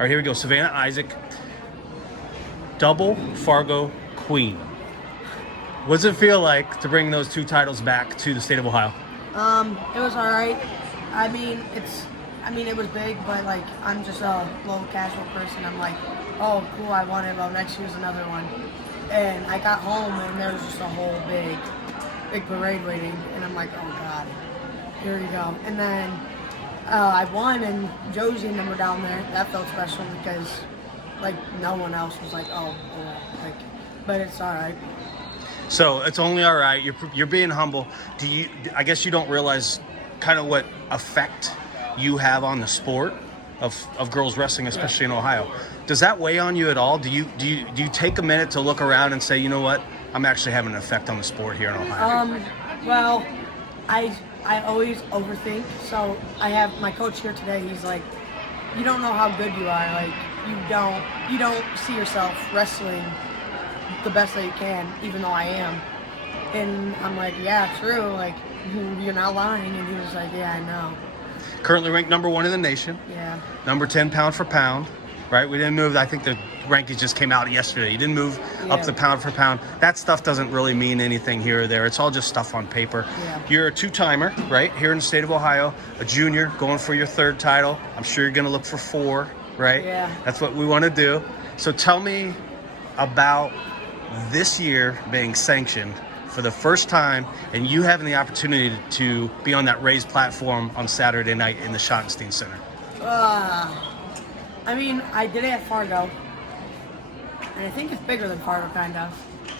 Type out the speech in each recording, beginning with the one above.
right, here we go. Savannah Isaac, double Fargo queen. What does it feel like to bring those 2 titles back to the state of Ohio? It was all right. I mean, it was big, but like I'm just a low casual person. I'm like, oh, cool, I won it. Well, next year's another one. And I got home and there was just a whole big parade waiting, and I'm like, oh god, here we go. And then I won, and Josie and them were down there. That felt special because like no one else was like, oh, like, but it's all right. So it's only all right. You're being humble. I guess you don't realize kind of what effect you have on the sport of girls wrestling, especially in Ohio. Does that weigh on you at all? Do you take a minute to look around and say, you know what, I'm actually having an effect on the sport here in Ohio? Well, I always overthink. So I have my coach here today. He's like, you don't know how good you are. Like you don't see yourself wrestling the best that you can, even though I am. And I'm like, yeah, true. Like you're not lying. And he was like, yeah, I know. Currently ranked number 1 in the nation. Yeah. Number 10 pound for pound, right? We didn't move. I think the rankings just came out yesterday. You didn't move up the pound for pound. That stuff doesn't really mean anything here or there. It's all just stuff on paper. Yeah. You're a 2-timer, right? Here in the state of Ohio, a junior going for your 3rd title. I'm sure you're going to look for 4, right? Yeah. That's what we want to do. So tell me about this year being sanctioned for the first time, and you having the opportunity to be on that raised platform on Saturday night in the Schottenstein Center. I mean, I did it at Fargo, and I think it's bigger than Fargo, kind of.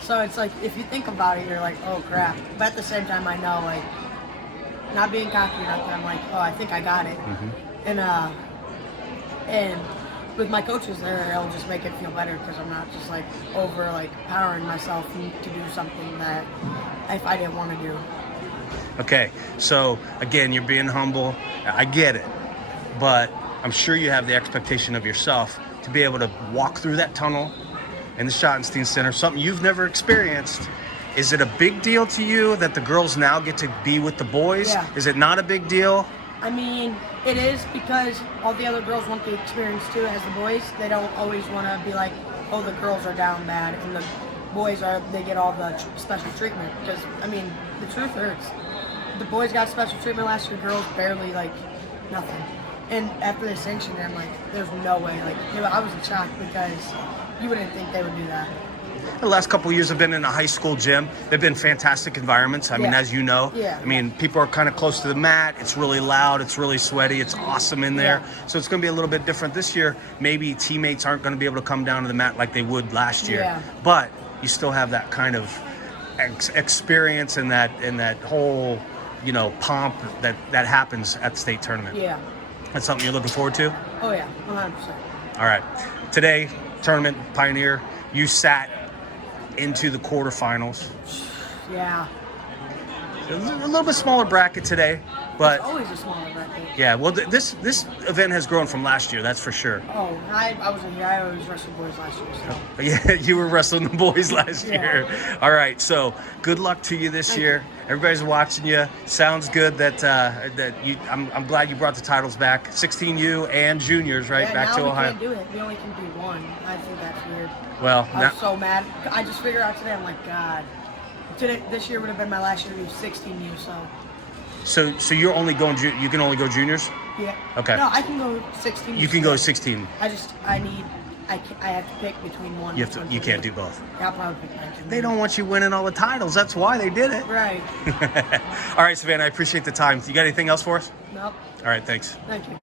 So it's like, if you think about it, you're like, oh crap. But at the same time, I know, like, not being cocky or nothing, I'm like, oh, I think I got it. Mm-hmm. And with my coaches there, it'll just make it feel better because I'm not just like over like powering myself to do something that if I didn't want to do. Okay, so again, you're being humble. I get it, but I'm sure you have the expectation of yourself to be able to walk through that tunnel in the Schottenstein Center, something you've never experienced. Is it a big deal to you that the girls now get to be with the boys? Yeah. Is it not a big deal? I mean, it is because all the other girls want the experience too as the boys. They don't always want to be like, oh, the girls are down bad and the boys they get all the special treatment. Because, I mean, the truth hurts. The boys got special treatment last year, girls barely, like, nothing. And after they sanctioned it, I'm like, there's no way. Like, I was in shock because you wouldn't think they would do that. The last couple of years have been in a high school gym. They've been fantastic environments. I mean, as you know, I mean, people are kind of close to the mat. It's really loud. It's really sweaty. It's awesome in there. So it's going to be a little bit different this year. Maybe teammates aren't going to be able to come down to the mat like they would last year. But you still have that kind of experience and that whole, pomp that happens at the state tournament. Yeah. That's something you're looking forward to? Oh, yeah, 100%. All right. Today, tournament Pioneer, you sat into the quarterfinals. Yeah. A little bit smaller bracket today, but it's always a smaller bracket. Yeah, well, this event has grown from last year, that's for sure. Oh, I wasn't here. I always wrestled boys last year. So. Yeah, you were wrestling the boys last year. All right, so good luck to you this year. Everybody's watching you. Sounds good that I'm glad you brought the titles back. 16U and juniors, right? Back to Ohio. Yeah, now we can't do it. We only can do one. I think that's weird. Well, I'm so mad. I just figured out today. I'm like, God. This year would have been my last year to do 16U. So you're only going. You can only go juniors. Yeah. Okay. No, I can go 16. You can go 16. I have to pick between one. You can't do both. Yeah, I'll probably pick 19. They don't want you winning all the titles. That's why they did it. Right. All right, Savannah, I appreciate the time. You got anything else for us? Nope. All right, thanks. Thank you.